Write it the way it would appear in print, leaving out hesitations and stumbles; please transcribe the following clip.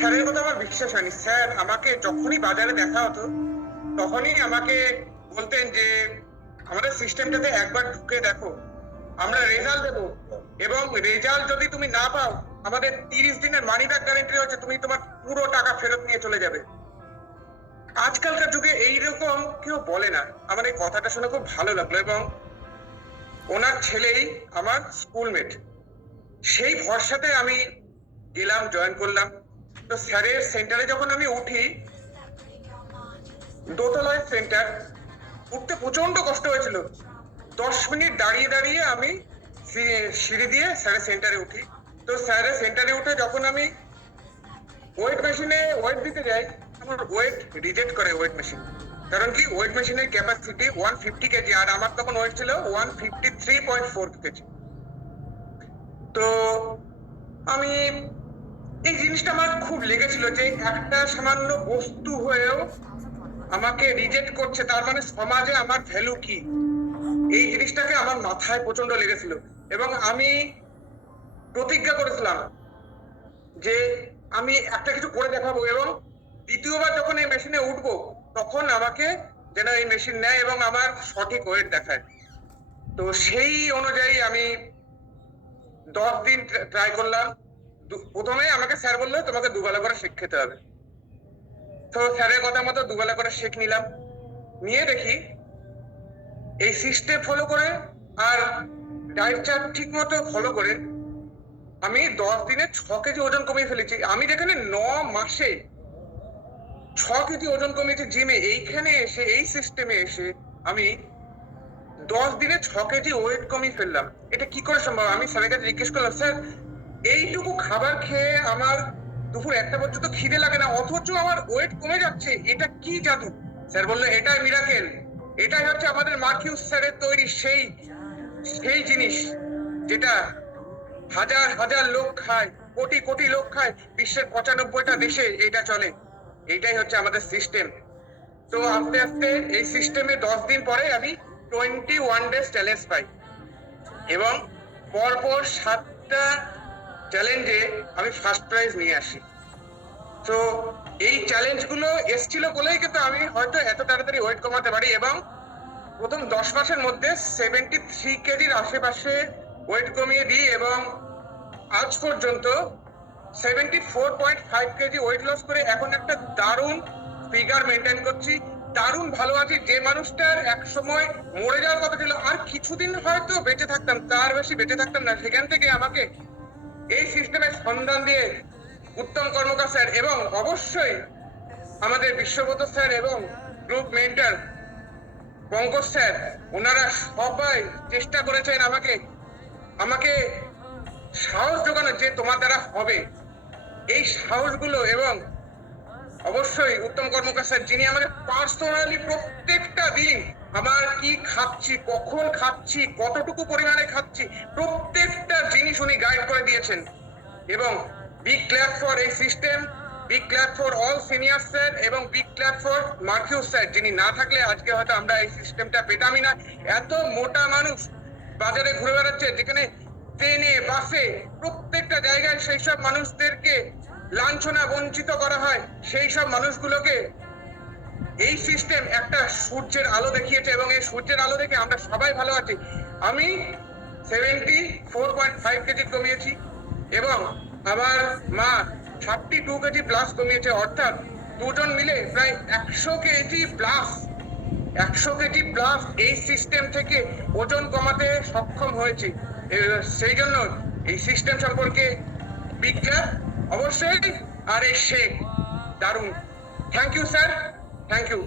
স্যারের কথা আমার বিশ্বাস হয়নি। স্যার আমাকে যখনই বাজারে দেখা হতো তখনই আমাকে বলতেন যে আমাদের সিস্টেমটাতে একবার ঢুকে দেখো, আমরা রেজাল্ট দেবো, এবং রেজাল্ট যদি তুমি না পাও আমাদের 30 দিনের মানি ব্যাক গ্যারান্টি হচ্ছে, তুমি তোমার পুরো টাকা ফেরত নিয়ে চলে যাবে। আজকালকার যুগে এইরকম কেউ বলে না। আমার এই কথাটা শুনে খুব ভালো লাগলো, এবং ওনার ছেলেই আমার স্কুলমেট। সেই ভরসাতে আমি গেলাম, জয়েন করলাম। তো স্যারের সেন্টারে যখন আমি উঠি, দোতলায় সেন্টার, উঠতে প্রচন্ড কষ্ট হয়েছিল। 10 মিনিট দাঁড়িয়ে দাঁড়িয়ে আমি সিঁড়ি দিয়ে স্যারের সেন্টারে উঠি। তো স্যারের সেন্টারে উঠে যখন আমি ওয়েট মেশিনে ওয়েট দিতে যাই, আমার ওয়েট রিজেক্ট করে ওয়েট মেশিন। কারণ কি, ওয়েট মেশিনের ক্যাপাসিটি 150 কেজি, আর আমার তখন ওয়েট ছিল 153.4 কেজি। তো আমি এই জিনিসটা আমার খুব লেগেছিল যে একটা সামান্য বস্তু হয়েও আমাকে রিজেক্ট করছে, তার মানে সমাজে আমার ভ্যালু কি, এই জিনিসটাকে আমার মাথায় প্রচন্ড লেগেছিল। এবং আমি প্রতিজ্ঞা করেছিলাম যে আমি একটা কিছু করে দেখাবো, এবং দ্বিতীয়বার যখন এই মেশিনে উঠবো তখন আমাকে যেন এই মেশিন নেয় এবং আমার সঠিক ওয়েট দেখায়। তো সেই অনুযায়ী আমি 10 দিন ট্রাই করলাম। প্রথমে আমাকে স্যার বললো তোমাকে দুবেলা করে শেক খেতে হবে। তো স্যারের কথা মতো দুবেলা করে শেক নিলাম, নিয়ে দেখি এই সিস্টেম ফলো করে আর ডায়েট চার্ট ঠিক মতো ফলো করে আমি 10 দিনে 6 কেজি ওজন কমিয়ে ফেলেছি। আমি যেখানে 9 মাসে 6 কেজি ওজন কমিয়েছি জিমে, এইখানে এসে এই সিস্টেমে এসে আমি 10 দিনে 6 কেজি ওয়েট কমিয়ে ফেললাম। এটা কি করে সম্ভব? আমি স্যারের কাছে জিজ্ঞেস করলাম, স্যার এইটুকু খাবার খেয়ে আমার দুপুর 1টা পর্যন্ত খিদে লাগে না, অথচ আমার ওয়েট কমে যাচ্ছে, এটা কি জাদু? স্যার বললো এটাই মিরাকেল, এটাই হচ্ছে আমাদের মার্কিউস স্যারের তৈরি সেই জিনিস যেটা হাজার হাজার লোক খায়, কোটি কোটি লোক খায়, বিশ্বের 95টা দেশে এটা চলে। এইটাই হচ্ছে আমাদের সিস্টেম। তো আস্তে আস্তে এই সিস্টেমে 10 দিন পরে আমি 21 ডেজ চ্যালেঞ্জ পাই, এবং পরপর 7টা চ্যালেঞ্জে আমি ফার্স্ট প্রাইজ নিয়ে আসি। তো এই চ্যালেঞ্জ গুলো এসেছিল বলেই কিন্তু আমি হয়তো এত তাড়াতাড়ি ওয়েট কমাতে পারি, এবং প্রথম 10 মাসের মধ্যে 73 কেজির আশেপাশে ওয়েট কমিয়ে দিই, এবং আজ পর্যন্ত 74.5 কেজি ওয়েট লস করে এখন একটা দারুণ ফিগার মেনটেন করছি, দারুণ ভালো আছি। যে মানুষটার এক সময় মরে যাওয়ার কথা ছিল, আর কিছুদিন হয়তো বেঁচে থাকতাম, তার বেশি বেঁচে থাকতাম না, সেখান থেকে আমাকে এই সিস্টেমের সন্ধান দিয়ে উত্তম কর্মকার স্যার এবং অবশ্যই আমাদের বিশ্বব্রত স্যার এবং গ্রুপ মেন্টর পঙ্কজ স্যার, ওনারা সবাই চেষ্টা করেছেন আমাকে সাহস জোগানো যে তোমার দ্বারা হবে। এই সাহসগুলো, এবং অবশ্যই উত্তম কর্মকার স্যার, যিনি আমাকে পার্সোনালি প্রত্যেকটা দিন আমার কি খাচ্ছি, কখন খাচ্ছি, কতটুকু পরিমাণে খাচ্ছি, প্রত্যেকটা জিনিস উনি গাইড করে দিয়েছেন। এবং বিগ ক্ল্যাপ ফর এই system, big clap for all senior sir, এবং বিগ ক্ল্যাপ ফর মার্কিউস স্যার, যিনি না থাকলে আজকে হয়তো আমরা এই সিস্টেমটা পেতামই না। এত মোটা মানুষ বাজারে ঘুরে বেড়াচ্ছে, যেখানে ট্রেনে, বাসে, প্রত্যেকটা জায়গায় সেই সব মানুষদেরকে লাঞ্ছনা বঞ্চিত করা হয়, সেই সব মানুষগুলোকে এই সিস্টেম একটা সূর্যের আলো দেখিয়েছে, এবং এই সূর্যের আলো দেখে আমরা সবাই ভালো আছি। আমি 74.5 কেজি কমিয়েছি, এবং আমার মা 32 কেজি প্লাস কমিয়েছে, অর্থাৎ দুজন মিলে প্রায় 100 কেজি প্লাস এই সিস্টেম থেকে ওজন কমাতে সক্ষম হয়েছি। সেই জন্য এই সিস্টেম সম্পর্কে বিগ ক্ল্যাপ অবশ্যই। আর এই শেখ দারুণ, thank you sir, thank you.